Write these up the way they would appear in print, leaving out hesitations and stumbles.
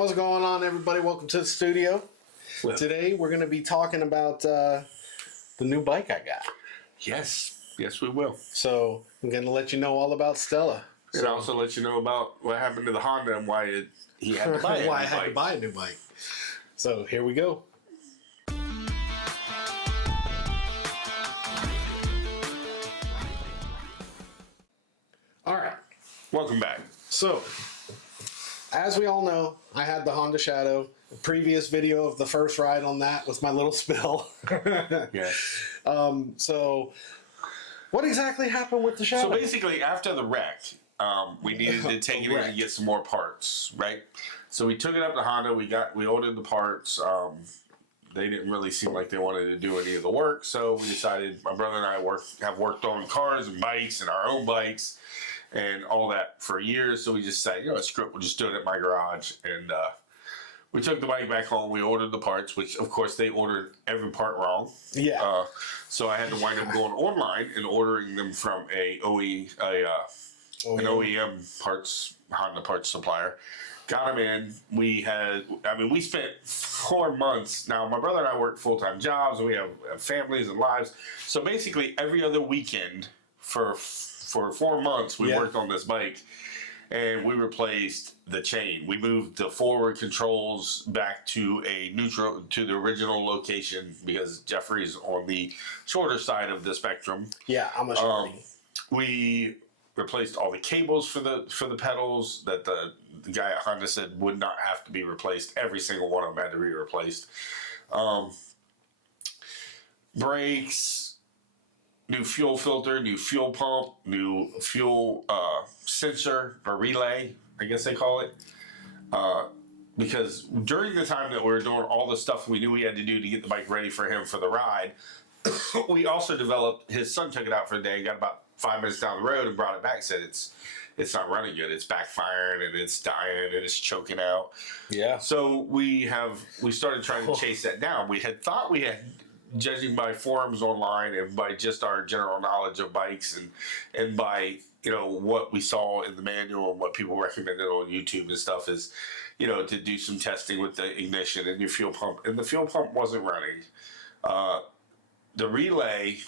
What's going on, everybody? Welcome to the studio. Well, Today we're going to be talking about the new bike I got. yes, we will. So I'm going to let you know all about Stella. And also let you know about what happened to the Honda and why he had to buy a new why I had bike. to buy a new bike. So here we go. All right. Welcome back. So, as we all know, I had the Honda Shadow. A previous video of the first ride on that was my little spill. Yes. So, what exactly happened with the Shadow? So basically, after the wreck, we needed to take it in and get some more parts, right? So we took it up to Honda. We ordered the parts. They didn't really seem like they wanted to do any of the work, so we decided. My brother and I have worked on cars and bikes and our own bikes and all that for years. So we just said, screw it, we'll just do it at my garage. And we took the bike back home. We ordered the parts, which of course they ordered every part wrong. Yeah. So I had to wind up going online and ordering them from an OEM parts, Honda parts supplier. Got them in. We spent 4 months. Now, my brother and I work full-time jobs, and we have families and lives. So basically, every other weekend for 4 months, we worked on this bike, and we replaced the chain. We moved the forward controls back to the original location because Jeffrey's on the shorter side of the spectrum. Yeah, I'm a shorty. We replaced all the cables for the pedals that the guy at Honda said would not have to be replaced. Every single one of them had to be replaced. Brakes, new fuel filter, new fuel pump, new fuel sensor or relay, I guess they call it. Because during the time that we were doing all the stuff we knew we had to do to get the bike ready for him for the ride, we also developed, his son took it out for a day, got about 5 minutes down the road and brought it back, said it's not running good. It's backfiring and it's dying and it's choking out. Yeah. So we started trying to chase that down. We had thought we had, judging by forums online and by just our general knowledge of bikes and by, what we saw in the manual and what people recommended on YouTube and stuff is, to do some testing with the ignition and your fuel pump. And the fuel pump wasn't running. The relay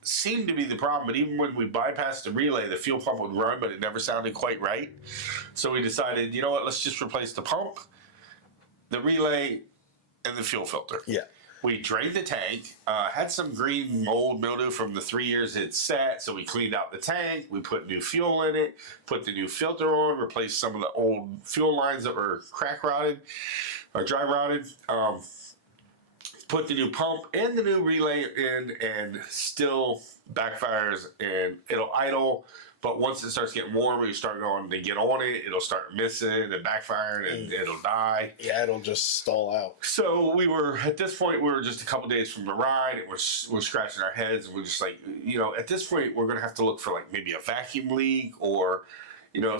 seemed to be the problem, but even when we bypassed the relay, the fuel pump would run, but it never sounded quite right. So we decided, let's just replace the pump, the relay, and the fuel filter. Yeah. We drained the tank, had some green mold mildew from the 3 years it sat, so we cleaned out the tank, we put new fuel in it, put the new filter on, replaced some of the old fuel lines that were crack rotted or dry rotted, put the new pump and the new relay in, and still backfires and it'll idle. But once it starts getting warm, you start going to get on it, it'll start missing and backfiring and it'll die. Yeah, it'll just stall out. So at this point, we were just a couple days from the ride, and we're scratching our heads, and we're just like, at this point, we're going to have to look for like maybe a vacuum leak or,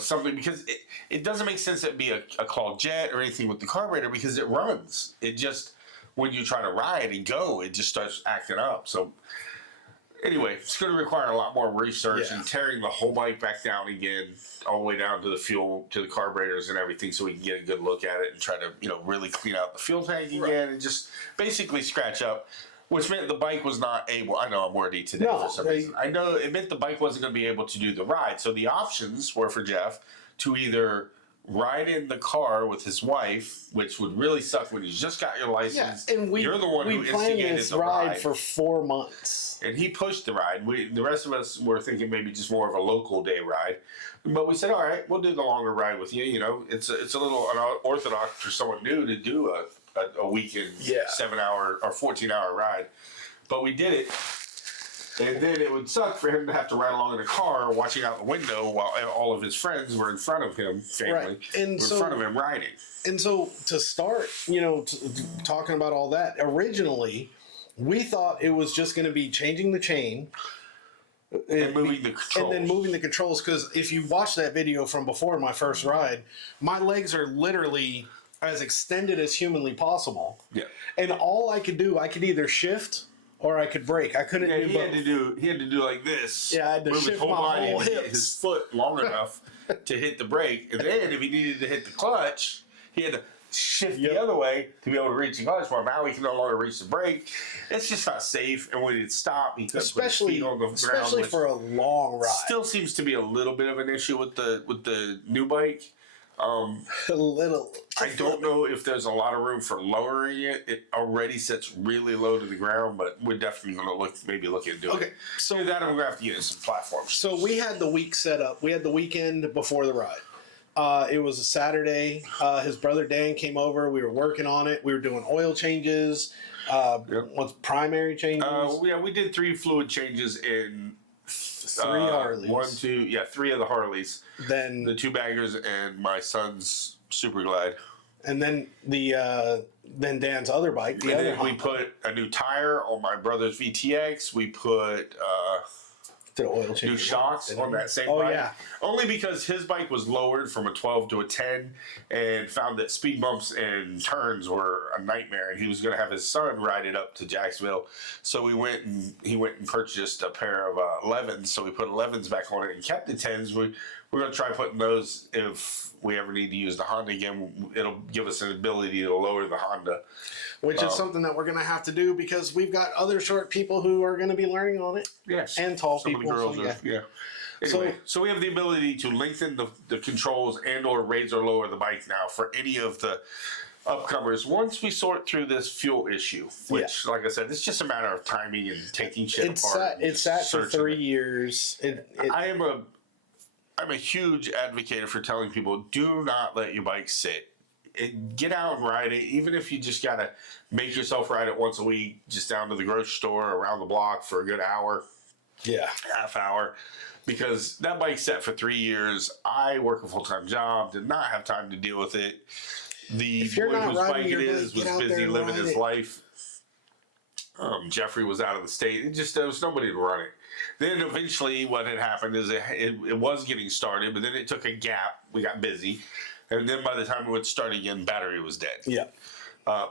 something, because it doesn't make sense that it'd be a clogged jet or anything with the carburetor because it runs. It just, when you try to ride and go, it just starts acting up. So anyway, it's going to require a lot more research and tearing the whole bike back down again, all the way down to the fuel, to the carburetors and everything, so we can get a good look at it and try to, really clean out the fuel tank again and just basically scratch up, which meant the bike was not able. I know I'm wordy today for some reason. I know it meant the bike wasn't going to be able to do the ride. So the options were for Jeff to either ride in the car with his wife, which would really suck when you just got your license. Yeah, and you're the one who instigated this the ride for 4 months. And he pushed the ride. The rest of us were thinking maybe just more of a local day ride. But we said, all right, we'll do the longer ride with you. It's a little unorthodox for someone new to do a weekend 7-hour or 14-hour ride. But we did it. And then it would suck for him to have to ride along in a car watching out the window while all of his friends were in front of him, family, in front of him riding. And so to start, talking about all that, originally we thought it was just going to be changing the chain and moving the controls. And then moving the controls, because if you watch that video from before my first ride, my legs are literally as extended as humanly possible. Yeah. And all I could do, I could either shift or I could brake. I couldn't do both. He had to do like this. Yeah, I had to move shift his whole my body whole and hips. his foot long enough to hit the brake. And then if he needed to hit the clutch, he had to shift the other way to be able to reach the clutch. Well, now he can no longer reach the brake. It's just not safe. And when he'd stop, he couldn't put his feet on the ground. Especially for a long ride. Still seems to be a little bit of an issue with the new bike. A little. I don't know if there's a lot of room for lowering it. It already sits really low to the ground, but we're definitely going to look into it. Okay, so that I'm going to have to get some platforms. So we had the week set up. We had the weekend before the ride. It was a Saturday. His brother Dan came over. We were working on it. We were doing oil changes. What's primary changes? We did 3 fluid changes in 3 Harleys. 3 of the Harleys. Then the 2 baggers and my son's Super Glide. And then then Dan's other bike. We put a new tire on my brother's VTX. We put the oil change new shocks on that same bike. Yeah. Only because his bike was lowered from a 12 to a 10 and found that speed bumps and turns were a nightmare, and he was going to have his son ride it up to Jacksonville. So he went and purchased a pair of 11s. So we put 11s back on it and kept the 10s. We're going to try putting those if we ever need to use the Honda again. It'll give us an ability to lower the Honda. Which is something that we're going to have to do because we've got other short people who are going to be learning on it. Yes. And tall Some people. Of the girls Anyway, so we have the ability to lengthen the controls and or raise or lower the bike now for any of the upcomers once we sort through this fuel issue, which, like I said, it's just a matter of timing and taking shit apart. It's sat for 3 years. I'm a huge advocate for telling people, do not let your bike sit. Get out and ride it, even if you just got to make yourself ride it once a week, just down to the grocery store, around the block for a good hour. Yeah. Half hour. Because that bike's set for 3 years. I work a full-time job, did not have time to deal with it. The boy whose bike it is was busy living his life. Jeffrey was out of the state. There was nobody to run it. Then eventually what had happened is it was getting started, but then it took a gap. We got busy. And then by the time it would start again, battery was dead. Yeah.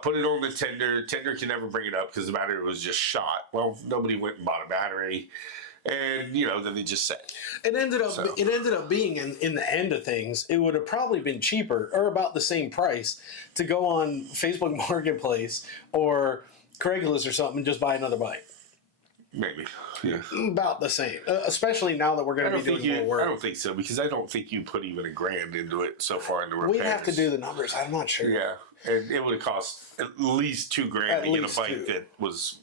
Put it on the tender. Tender can never bring it up because the battery was just shot. Well, nobody went and bought a battery. And, then they just set. It ended up being, in the end of things, it would have probably been cheaper or about the same price to go on Facebook Marketplace or Craigslist or something and just buy another bike. Maybe. Yeah. About the same. Especially now that we're going to be doing more work. I don't think so, because I don't think you put even $1,000 into it so far into repairs. We'd have to do the numbers. I'm not sure. Yeah. And it would have cost at least $2,000 to get a bike that was,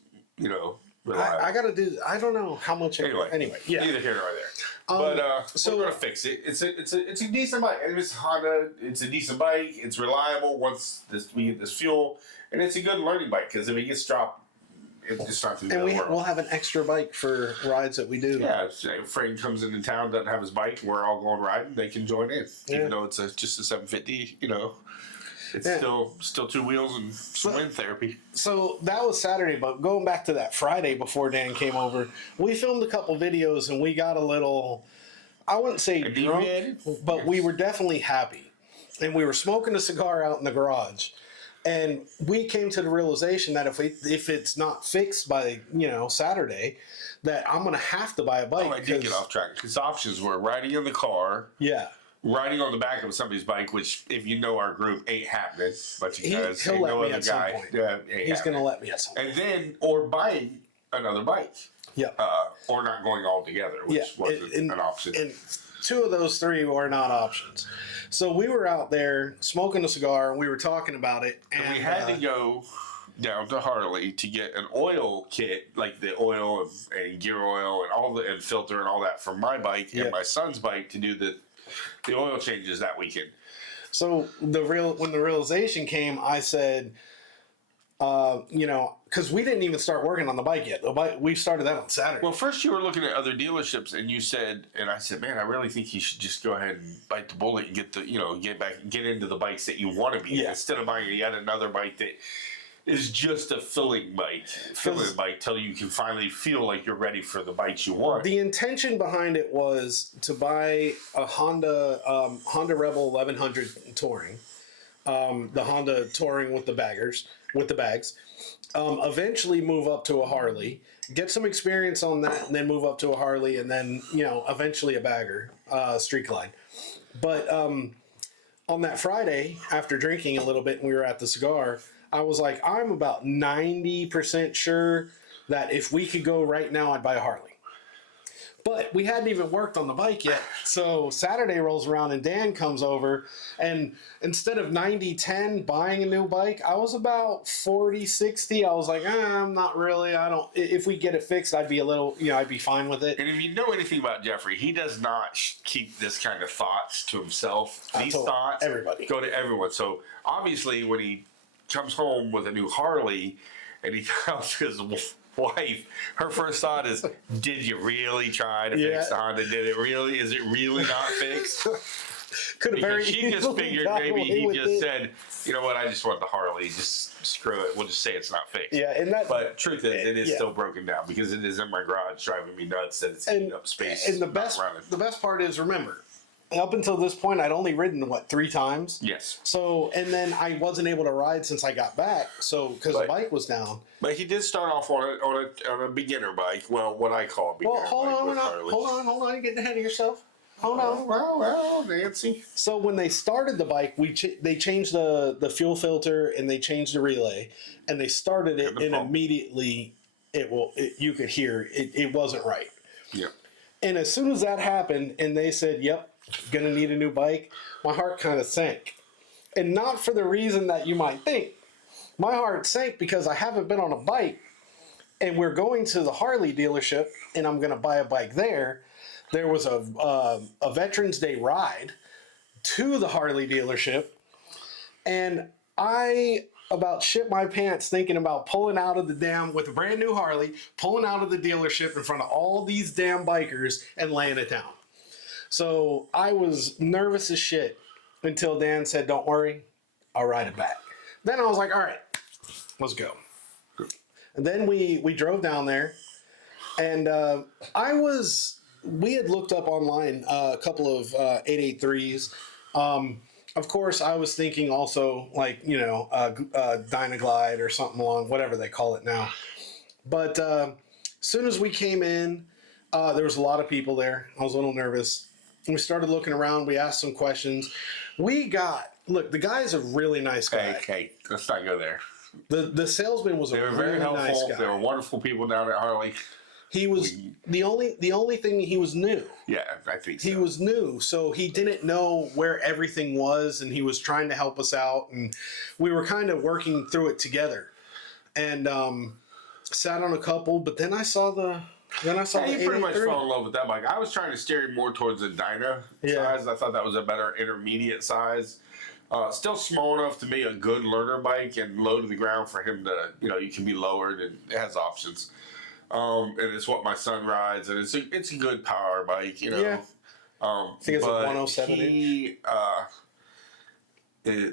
reliable. I got to do. I don't know how much. Anyway, yeah. Neither here nor there. But so we're gonna fix it. It's a decent bike. And it's Honda. It's a decent bike. It's reliable once we get this fuel, and it's a good learning bike because if it gets dropped, it's just not through the world. We'll have an extra bike for rides that we do. Yeah, if a friend comes into town, doesn't have his bike, and we're all going riding, they can join in, even though it's just a 750. It's still 2 wheels and some wind therapy. So that was Saturday, but going back to that Friday before Dan came over, we filmed a couple videos and we got a little, I wouldn't say drunk, but we were definitely happy. And we were smoking a cigar out in the garage. And we came to the realization that if it's not fixed by, Saturday, that I'm going to have to buy a bike. I did get off track. His options were riding in the car. Yeah. Riding on the back of somebody's bike, which, if you know our group, ain't happening. But you guys, he'll let me at some point. He's going to let me at some point. And then, or buying another bike. Yeah. Or not going all together, which wasn't an option. And 2 of those 3 were not options. So we were out there smoking a cigar, and we were talking about it. And we had to go down to Harley to get an oil kit, like the oil and gear oil and filter and all that for my bike and my son's bike to do the oil changes that weekend. So when the realization came, I said, because we didn't even start working on the bike yet. We started that on Saturday. Well, first you were looking at other dealerships, and you said, and I said, man, I really think you should just go ahead and bite the bullet and get into the bikes that you want to be in, instead of buying yet another bike that is just a filling bike till you can finally feel like you're ready for the bikes you want. The intention behind it was to buy a Honda Rebel 1100 Touring, the Honda Touring with the bags. Eventually move up to a Harley, get some experience on that, and then move up to a Harley, and then eventually a bagger, Street Glide. But on that Friday, after drinking a little bit and we were at the cigar, I was like, I'm about 90% sure that if we could go right now, I'd buy a Harley. But we hadn't even worked on the bike yet. So Saturday rolls around and Dan comes over. And instead of 90-10 buying a new bike, I was about 40-60. I was like, I'm not really. I don't. If we get it fixed, I'd be a little, I'd be fine with it. And if you know anything about Jeffrey, he does not keep this kind of thoughts to himself. These thoughts go to everyone. So obviously when he comes home with a new Harley and he tells his wife, her first thought is, did you really try to fix the Honda? Is it really not fixed? Because she just figured maybe he just said, you know what, I just want the Harley, just screw it, we'll just say it's not fixed. Yeah, but truth is, it is still broken down because it is in my garage driving me nuts that it's eating up space. And the best part is, remember, up until this point, I'd only ridden, 3 times? Yes. So, and then I wasn't able to ride since I got back, because the bike was down. But he did start off on a beginner bike, well, what I call a beginner bike. Hold on, you're getting ahead of yourself. Hold on. Well, Nancy. So when they started the bike, they changed the fuel filter and they changed the relay, and they started it, and immediately you could hear it wasn't right. Yeah. And as soon as that happened, and they said, "Yep, gonna need a new bike," my heart kind of sank, and not for the reason that you might think. My heart sank because I haven't been on a bike, and we're going to the Harley dealership, and I'm gonna buy a bike there. There was a Veterans Day ride to the Harley dealership, and I about shit my pants thinking about pulling out of the with a brand new Harley, pulling out of the dealership in front of all these damn bikers and laying it down. So I was nervous as shit until Dan said, "Don't worry, I'll ride it back." Then I was like, "All right, let's go." And then we drove down there, and we had looked up online a couple of 883s. Of course, I was thinking also Dynaglide or something along, whatever they call it now. But as soon as we came in, there was a lot of people there. I was a little nervous. We started looking around. We asked some questions. The guy's a really nice guy. Okay, let's not go there. The salesman was very helpful. Nice guy. They were wonderful people down at Harley. He was the only thing, he was new. Yeah, I think so. He was new, so he didn't know where everything was, and he was trying to help us out, and we were kind of working through it together. And sat on a couple, but then I saw the. He pretty much fell in love with that bike. I was trying to steer him more towards the Dyna size. I thought that was a better intermediate size. Still small enough to be a good learner bike and low to the ground for him to, you can be lowered and it has options. And it's what my son rides, and it's a good power bike, Yeah. I think it's a 107 he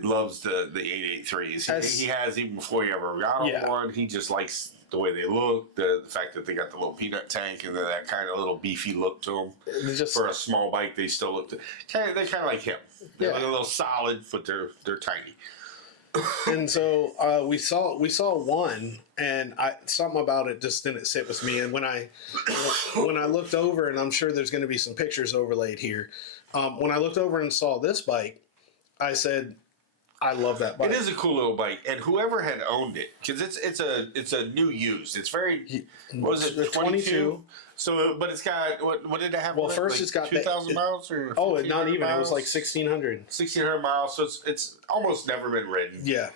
loves the 883s. He has, even before he ever got on one, he just likes the way they look, the fact that they got the little peanut tank and that kind of little beefy look to them. For a small bike, they still look. They're kind of like him. They're like a little solid, but they're tiny. And so we saw one, and something about it just didn't sit with me. And when I looked over, and I'm sure there's going to be some pictures overlaid here. When I looked over and saw this bike, I said, "I love that bike." It is a cool little bike, and whoever had owned it, because it's a new used. It's very, what was it, 22? So, but it's got, what did it have? Well, first it's got 2,000 miles or not even. miles? It was like 1,600. 1,600 miles. So it's almost never been ridden. Yeah.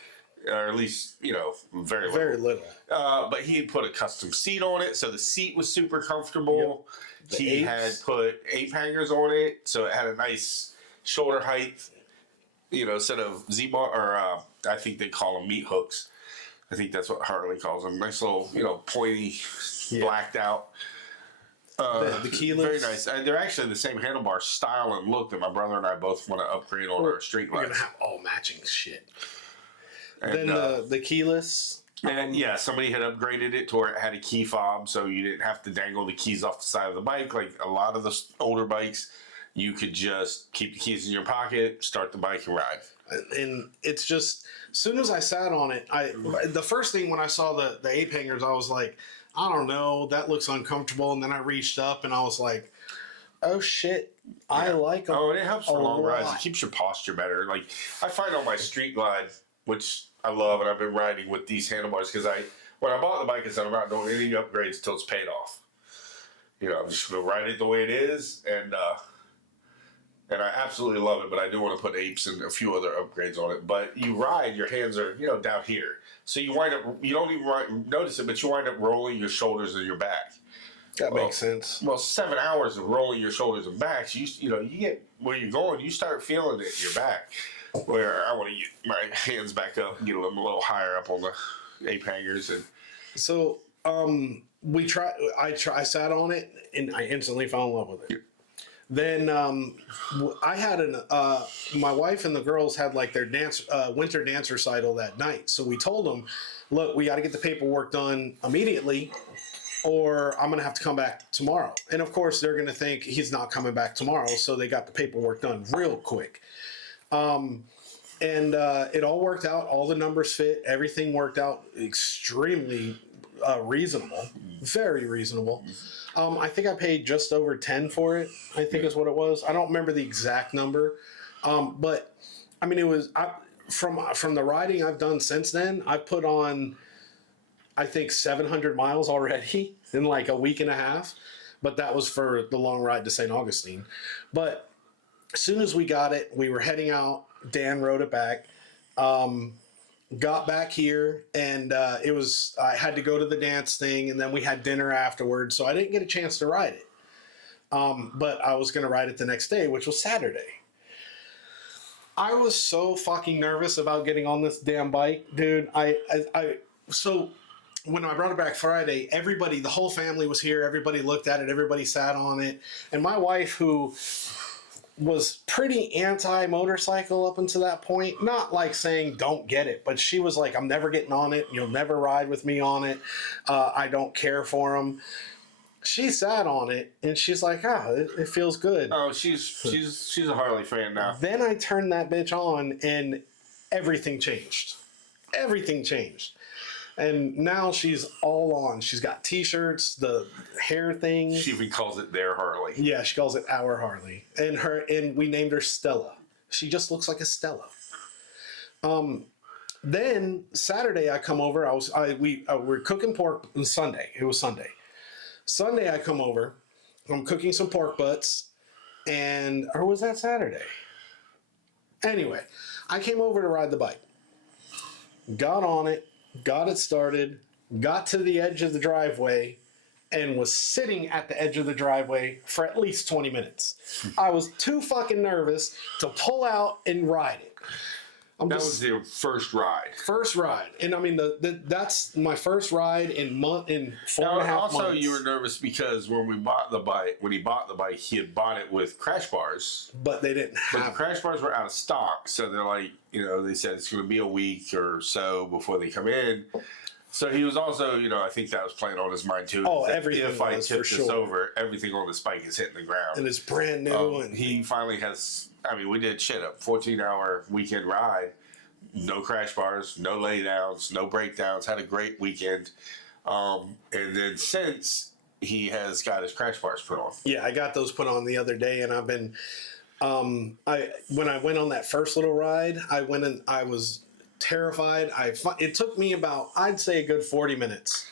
Or at least, very little. Very little. But he had put a custom seat on it, so the seat was super comfortable. Yep. He had put ape hangers on it, so it had a nice shoulder height, instead of Z-bar, or I think they call them meat hooks. I think that's what Harley calls them. Nice little, pointy, blacked out. The keyless. Very nice. They're actually the same handlebar style and look that my brother and I both want to upgrade on our street We're lights. going to have all matching shit. And, then the keyless. And somebody had upgraded it to where it had a key fob, so you didn't have to dangle the keys off the side of the bike. Like a lot of the older bikes, you could just keep the keys in your pocket, start the bike, and ride. And it's just, as soon as I sat on it, the first thing when I saw the ape hangers, I was like, I don't know, that looks uncomfortable. And then I reached up and I was like, Oh shit! I like them. Oh, and it helps for long rides. It lot. keeps your posture better. Like I find on my street glide, which I love, and I've been riding with these handlebars because when I bought the bike, I said I'm not doing any upgrades until it's paid off. I'm just gonna ride it the way it is, and I absolutely love it. But I do want to put apes and a few other upgrades on it. But you ride, your hands are down here, so you wind up you don't even notice it, but you wind up rolling your shoulders and your back. That makes sense. Well, 7 hours of rolling your shoulders and backs, you get where you're going, you start feeling it in your back. Where I want to get my hands back up and get a little higher up on the ape hangers. And so I sat on it and I instantly fell in love with it. Then I had my wife and the girls had like their winter dance recital that night. So we told them, look, we got to get the paperwork done immediately, or I'm going to have to come back tomorrow. And of course, they're going to think he's not coming back tomorrow. So they got the paperwork done real quick. And it all worked out. All the numbers fit. Everything worked out extremely reasonable. Very reasonable. I think I paid just over 10 for it, I think is what it was. I don't remember the exact number. But, I mean, it was from the riding I've done since then, I've put on, I think, 700 miles already in like a week and a half. But that was for the long ride to St. Augustine. But as soon as we got it, we were heading out. Dan rode it back. Got back here, and I had to go to the dance thing, and then we had dinner afterwards, so I didn't get a chance to ride it. But I was going to ride it the next day, which was Saturday. I was so fucking nervous about getting on this damn bike, dude. So when I brought it back Friday, the whole family was here. Everybody looked at it. Everybody sat on it. And my wife, who was pretty anti-motorcycle up until that point, not like saying don't get it, but she was like, I'm never getting on it. You'll never ride with me on it. I don't care for them. She sat on it and she's like, it feels good. Oh, she's a Harley fan now. Then I turned that bitch on and everything changed. Everything changed. And now she's all on. She's got T-shirts, the hair thing. She even calls it their Harley. Yeah, she calls it our Harley. And we named her Stella. She just looks like a Stella. Then Saturday I come over. We were cooking pork on Sunday. It was Sunday. Sunday I come over. I'm cooking some pork butts, or was that Saturday? Anyway, I came over to ride the bike. Got on it. Got it started, got to the edge of the driveway, and was sitting at the edge of the driveway for at least 20 minutes. I was too fucking nervous to pull out and ride it. That was your first ride. First ride. And I mean, that's my first ride in 4.5 months. Also, you were nervous because when he bought the bike, he had bought it with crash bars. But they didn't have the crash bars were out of stock. So they're like, they said it's going to be a week or so before they come in. So he was also, I think that was playing on his mind too. Oh, everything if I was, tip for this sure. over, everything on this bike is hitting the ground. And it's brand new. And he finally has, we did a 14-hour weekend ride. No crash bars, no laydowns, no breakdowns. Had a great weekend. And then since he has got his crash bars put on. Yeah, I got those put on the other day, and I've been, when I went on that first little ride, I went and I was terrified. It took me about, I'd say, a good 40 minutes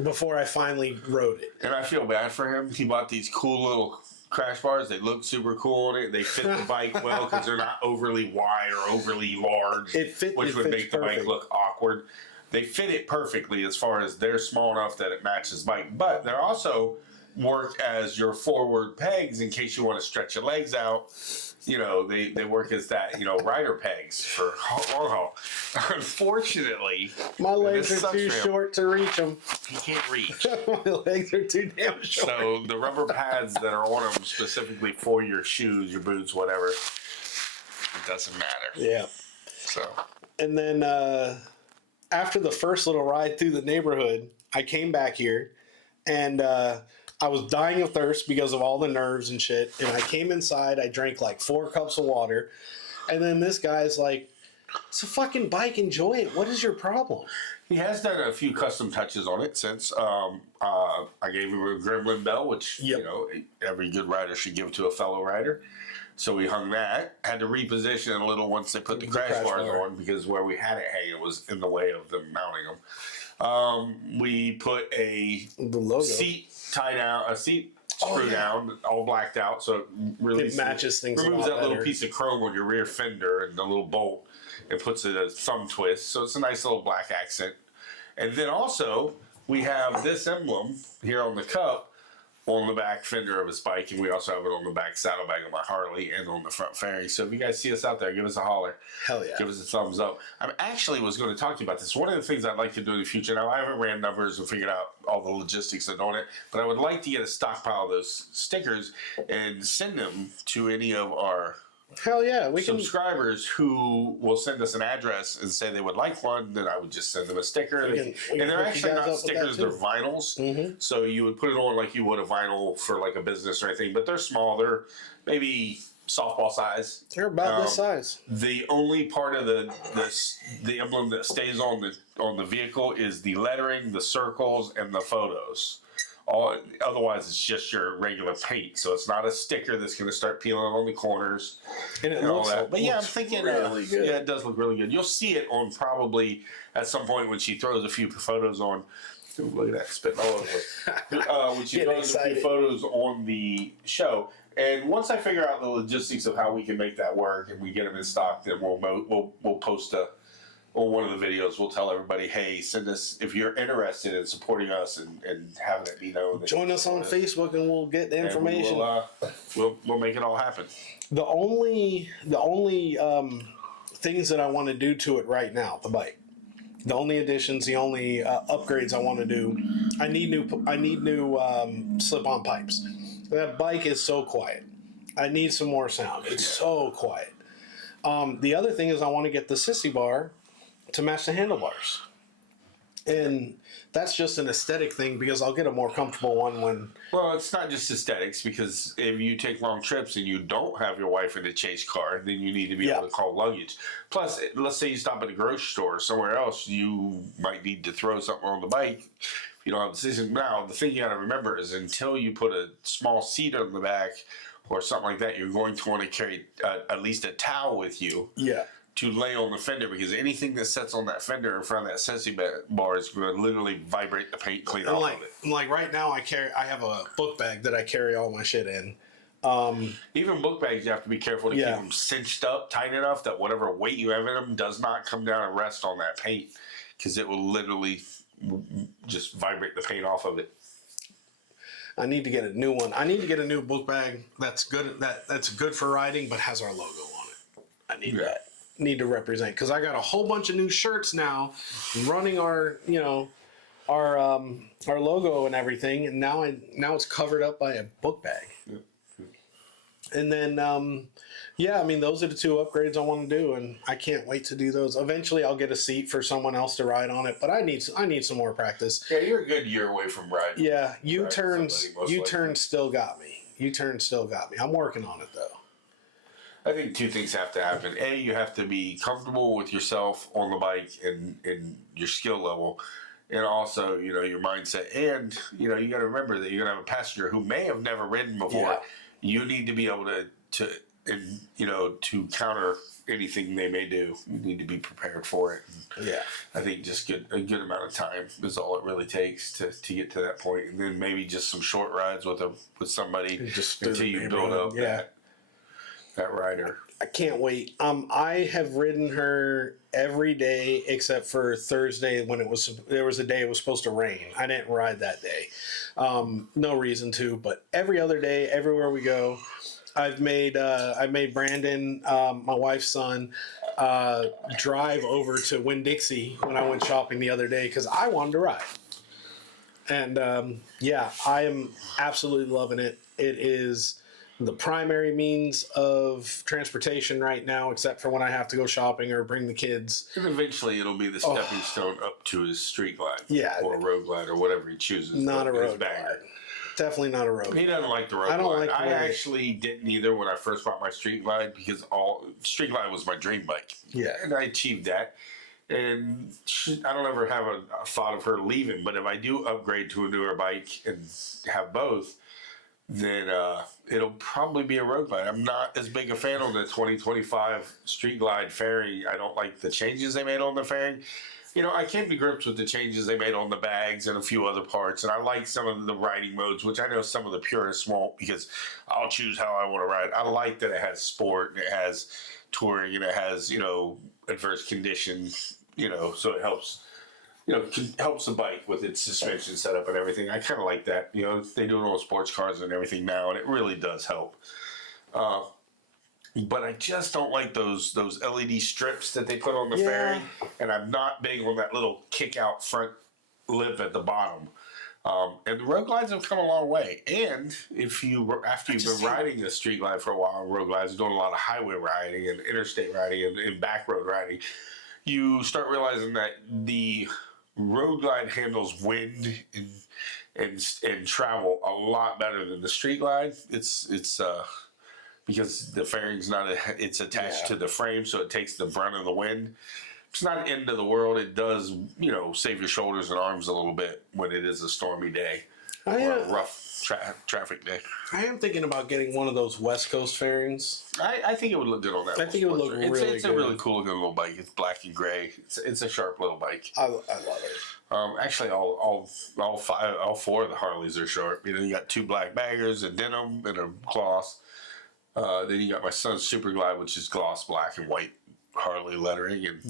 before I finally rode it. And I feel bad for him. He bought these cool little crash bars. They look super cool on it. They fit the bike well because they're not overly wide or overly large, which would make the bike look awkward. They fit it perfectly as far as they're small enough that it matches the bike, but they're also work as your forward pegs in case you want to stretch your legs out. They work as that, rider pegs for long haul. Unfortunately, my legs are too short to reach them. He can't reach. My legs are too damn short. So the rubber pads that are on them specifically for your shoes, your boots, whatever, it doesn't matter. Yeah. So. And then after the first little ride through the neighborhood, I came back here and I was dying of thirst because of all the nerves and shit. And I came inside. I drank like 4 cups of water. And then this guy's like, It's a fucking bike. Enjoy it. What is your problem? He has done a few custom touches on it since. I gave him a gremlin bell, which Yep. you know every good rider should give to a fellow rider. So we hung that. Had to reposition it a little once they put the crash bars on because where we had it hanging was in the way of them mounting them. We put the logo. seat tie down, a seat screw down, all blacked out, so it matches things. Removes that little piece of chrome on your rear fender and the little bolt. It puts it a thumb twist, so it's a nice little black accent. And then also, we have this emblem here on the cup on the back fender of his bike, and we also have it on the back saddlebag of my Harley and on the front fairing. So if you guys see us out there, give us a holler. Hell yeah. Give us a thumbs up. I actually was going to talk to you about this. One of the things I'd like to do in the future, now I haven't ran numbers and figured out all the logistics of doing it, but I would like to get a stockpile of those stickers and send them to any of our Hell yeah, we can. subscribers who will send us an address and say they would like one. Then I would just send them a sticker. We And can they're hook you actually guys not up with stickers; that they're too. vinyls. Mm-hmm. So you would put it on like you would a vinyl for like a business or anything. But they're small. They're maybe softball size. They're about this size. The only part of the emblem that stays on the vehicle is the lettering, the circles, and the photos. Otherwise, it's just your regular paint. So it's not a sticker that's going to start peeling on the corners And it all looks that. But yeah, I'm looks thinking, really good. yeah, it does look really good. You'll see it on probably at some point when she throws a few photos on. Ooh, look at that spitting all over. When she Getting throws a few excited. photos on the show. And once I figure out the logistics of how we can make that work and we get them in stock, then we'll post on one of the videos. We'll tell everybody, hey, send us if you're interested in supporting us and having it be known. Join us on Facebook and we'll get the information. We'll make it all happen. The only things that I want to do to it right now, the bike. The only additions, the only upgrades I want to do. I need new slip-on pipes. That bike is so quiet. I need some more sound. It's so quiet. The other thing is I want to get the sissy bar to match the handlebars. And that's just an aesthetic thing because I'll get a more comfortable one when... Well, it's not just aesthetics because if you take long trips and you don't have your wife in the chase car, then you need to be able to call luggage. Plus, let's say you stop at the grocery store or somewhere else, you might need to throw something on the bike. If you don't have the system. Now, the thing you got to remember is until you put a small seat on the back or something like that, you're going to want to carry at least a towel with you. Yeah. To lay on the fender because anything that sits on that fender in front of that sissy bar is going to literally vibrate the paint clean off of it. Like right now, I have a book bag that I carry all my shit in. Even book bags, you have to be careful to keep them cinched up tight enough that whatever weight you have in them does not come down and rest on that paint because it will literally just vibrate the paint off of it. I need to get a new one. I need to get a new book bag that's good. That's good for riding, but has our logo on it. I need that. Need to represent because I got a whole bunch of new shirts now, running our logo and everything, and now it's covered up by a book bag. And then I mean those are the two upgrades I want to do, and I can't wait to do those. Eventually, I'll get a seat for someone else to ride on it, but I need some more practice. Yeah, you're a good year away from riding. Yeah, U-turns still got me. U-turns still got me. I'm working on it though. I think two things have to happen. A, you have to be comfortable with yourself on the bike and your skill level. And also, your mindset. And, you got to remember that you're going to have a passenger who may have never ridden before. Yeah. You need to be able to counter anything they may do. You need to be prepared for it. Yeah. I think just a good amount of time is all it really takes to get to that point. And then maybe just some short rides with somebody until you build up that rider. I can't wait. I have ridden her every day except for Thursday when there was a day it was supposed to rain. I didn't ride that day. No reason to, but every other day, everywhere we go, I've made Brandon, my wife's son, drive over to Winn-Dixie when I went shopping the other day because I wanted to ride. And I am absolutely loving it. It is the primary means of transportation right now, except for when I have to go shopping or bring the kids. And eventually it'll be the stepping stone up to his street glide. Yeah. Or road glide or whatever he chooses. Not a road glide. Definitely not a road. He doesn't like the road I don't glide. like the I way- actually didn't either when I first bought my Street Glide because Street Glide was my dream bike. Yeah. And I achieved that. And I don't ever have a thought of her leaving, but if I do upgrade to a newer bike and have both, then it'll probably be a road glide. I'm not as big a fan on the 2025 Street Glide fairing. I don't like the changes they made on the fairing. You know, I came to grips with the changes they made on the bags and a few other parts, and I like some of the riding modes, which I know some of the purists won't because I'll choose how I want to ride. I like that it has sport and it has touring and it has, you know, adverse conditions, you know, so it helps. You know, helps the bike with its suspension setup and everything. I kind of like that. You know, they do it on sports cars and everything now, and it really does help. But I just don't like those LED strips that they put on the fairing, and I'm not big on that little kick out front lip at the bottom. And the road glides have come a long way. And after you've been riding a Street Glide for a while, road glides, doing a lot of highway riding and interstate riding and back road riding, you start realizing that the road glide handles wind and travel a lot better than the Street Glide. It's because the fairing's it's attached to the frame, so it takes the brunt of the wind. It's not the end of the world. It does, you know, save your shoulders and arms a little bit when it is a stormy day or a rough traffic day. I am thinking about getting one of those West Coast fairings. I think it would look good on that. I think it would look really good. It's a really cool looking little bike. It's black and gray. It's a sharp little bike. I love it. Actually, all four of the Harleys are sharp. You know, you got two black baggers, a denim, and a gloss. Then you got my son's Super Glide, which is gloss black and white Harley lettering, and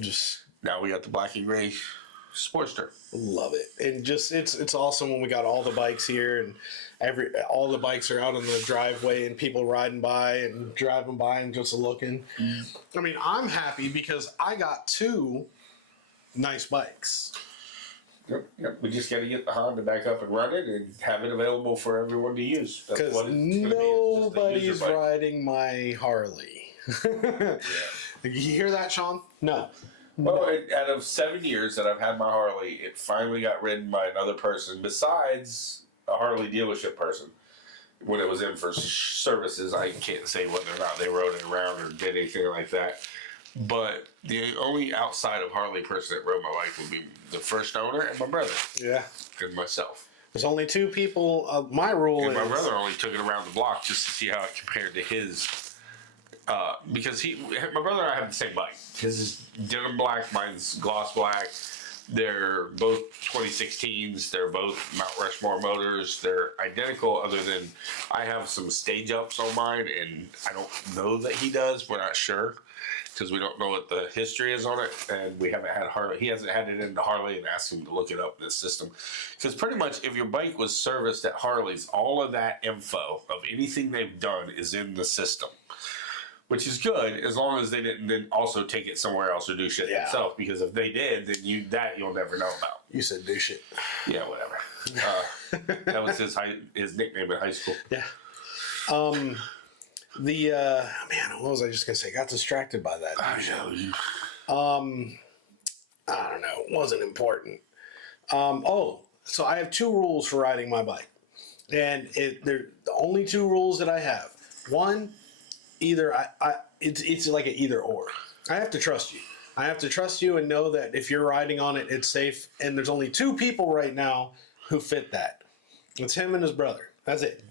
now we got the black and gray Sportster. Love it. And just it's awesome when we got all the bikes here and all the bikes are out on the driveway and people riding by and driving by and just looking. I mean, I'm happy because I got two nice bikes. Yep. We just got to get the Honda back up and running and have it available for everyone to use. Because nobody's riding my Harley. You hear that, Sean? No. Well, out of 7 years that I've had my Harley, it finally got ridden by another person besides a Harley dealership person. When it was in for services, I can't say whether or not they rode it around or did anything like that. But the only outside of Harley person that rode my bike would be the first owner and my brother. Yeah. And myself. There's only two people. My rule is... my brother only took it around the block just to see how it compared to his... because my brother and I have the same bike. His is denim black, mine's gloss black. They're both 2016s. They're both Mount Rushmore motors. They're identical other than I have some stage ups on mine, and I don't know that he does. We're not sure because we don't know what the history is on it, and we haven't had Harley. He hasn't had it into Harley and asked him to look it up in the system. Because pretty much if your bike was serviced at Harley's, all of that info of anything they've done is in the system. Which is good as long as they didn't then also take it somewhere else or do shit themselves. Because if they did, then you'll never know about. You said do shit. Yeah, whatever. That was his nickname in high school. Yeah. Man, what was I just gonna say? Got distracted by that. I don't know. It wasn't important. So I have two rules for riding my bike, and they're the only two rules that I have. One. Either it's like an either or. I have to trust you. I have to trust you and know that if you're riding on it, it's safe. And there's only two people right now who fit that. It's him and his brother. That's it.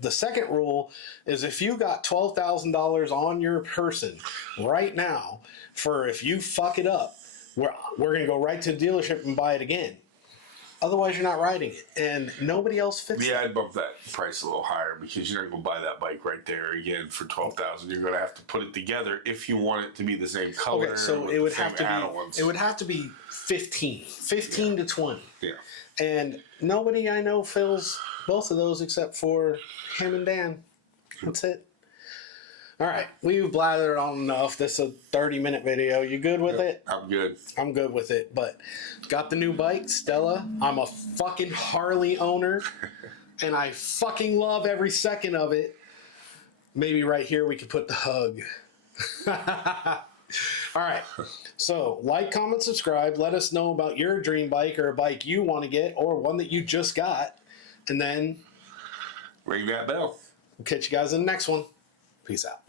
The second rule is if you got $12,000 on your person right now for if you fuck it up, we're going to go right to the dealership and buy it again. Otherwise, you're not riding it, and nobody else fits it. Yeah, I'd bump that price a little higher because you're not going to buy that bike right there again for $12,000. You're going to have to put it together if you want it to be the same color. Okay, so it would have to be 15 to 20. Yeah, and nobody I know fills both of those except for him and Dan. That's it. All right, we've blathered on enough. This is a 30-minute video. You good with it? I'm good. I'm good with it, but got the new bike, Stella. I'm a fucking Harley owner, and I fucking love every second of it. Maybe right here we could put the hug. All right, so like, comment, subscribe. Let us know about your dream bike or a bike you want to get or one that you just got, and then Ring that bell. We'll catch you guys in the next one. Peace out.